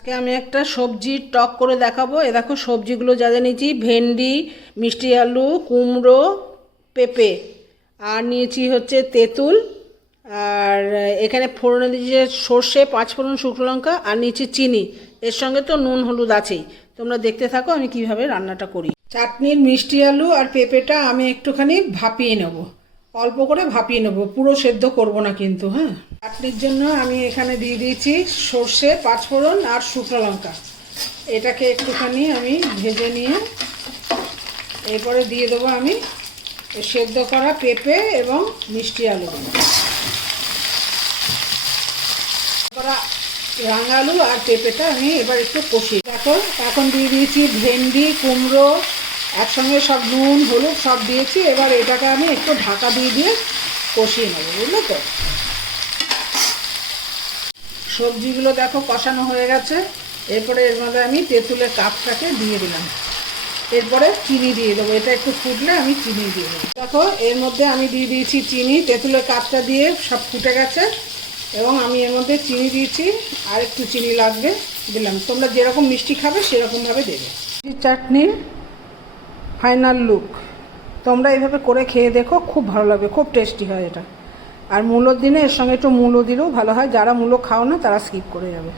আজকে আমি একটা সবজির টক করে দেখাবো। এ দেখো সবজিগুলো যা যা নিয়েছি, ভেন্ডি, মিষ্টি আলু, কুমড়ো, পেঁপে, আর নিয়েছি হচ্ছে তেঁতুল, আর এখানে ফোড়নে দিয়েছি সর্ষে, পাঁচফোড়ন, শুকনো লঙ্কা, আর নিয়েছি চিনি। এর সঙ্গে তো নুন হলুদ আছেই। তোমরা দেখতে থাকো আমি কিভাবে রান্নাটা করি। চাটনির মিষ্টি আলু আর পেঁপেটা আমি একটুখানি ভাপিয়ে নেব, অল্প করে ভাপিয়ে নেব, পুরো সেদ্ধ করব না কিন্তু। হ্যাঁ, চাটনির জন্য আমি এখানে দিয়ে দিয়েছি সর্ষে, পাঁচফোড়ন আর শুকনো লঙ্কা। এটাকে একটুখানি আমি ভেজে নিয়ে এরপরে দিয়ে দেবো আমি সেদ্ধ করা পেঁপে এবং মিষ্টি আলু করা রাঙা আলু আর পেঁপেটা আমি এবার একটু কষিয়ে দেখো। এখন দিয়ে দিয়েছি ভেন্ডি, কুমড়ো, একসঙ্গে সব নুন হলুদ সব দিয়েছি। এবার এটাকে আমি একটু ঢাকা দিয়ে কষিয়ে নেবো, বুঝলে তো। সবজিগুলো দেখো কষানো হয়ে গেছে। এরপরে এর মধ্যে আমি তেঁতুলের কাপটাকে দিয়ে দিলাম। এরপরে চিনি দিয়ে দেবো, এটা একটু ফুটলে আমি চিনি দিয়ে দেবো। দেখো এর মধ্যে আমি দিয়ে দিয়েছি চিনি, তেঁতুলের কাপটা দিয়ে সব ফুটে গেছে এবং আমি এর মধ্যে চিনি দিয়েছি, আর একটু চিনি লাগবে দিলাম। তোমরা যেরকম মিষ্টি খাবে সেরকমভাবে দেবে। চাটনির ফাইনাল লুক। তোমরা এইভাবে করে খেয়ে দেখো, খুব ভালো লাগবে, খুব টেস্টি হয় এটা। আর মূলোর দিনে এর সঙ্গে একটু মূলো দিলেও ভালো হয়। যারা মূলো খাও না তারা স্কিপ করে যাবে।